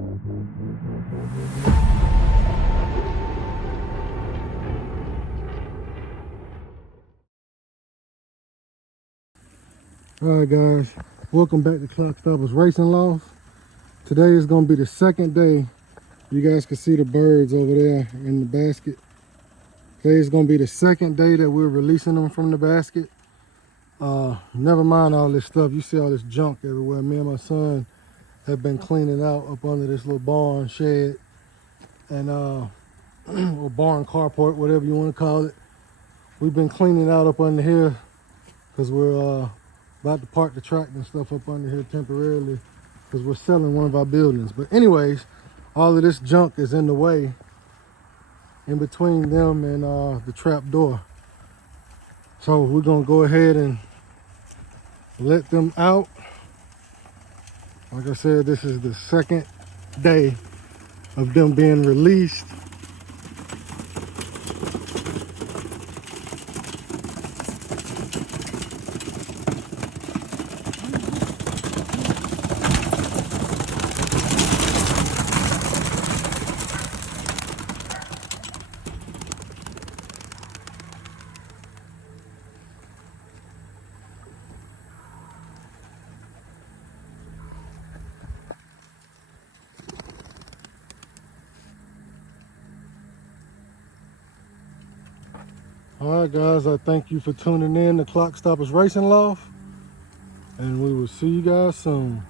Alright guys, welcome back to Clock Stoppers Racing Loft. Today is going to be the second day. You guys can see the birds over there in the basket. Today is going to be the second day that we're releasing them from the basket. Never mind all this stuff. You see all this junk everywhere. Me and my son have been cleaning out up under this little barn shed and or barn carport, whatever you want to call it. We've been cleaning out up under here because we're about to park the tractor and stuff up under here temporarily because we're selling one of our buildings. But anyways, all of this junk is in the way in between them and the trap door. So we're gonna go ahead and let them out. Like I said, this is the second day of them being released. All right, guys, I thank you for tuning in to Clock Stoppers Racing Loft, and we will see you guys soon.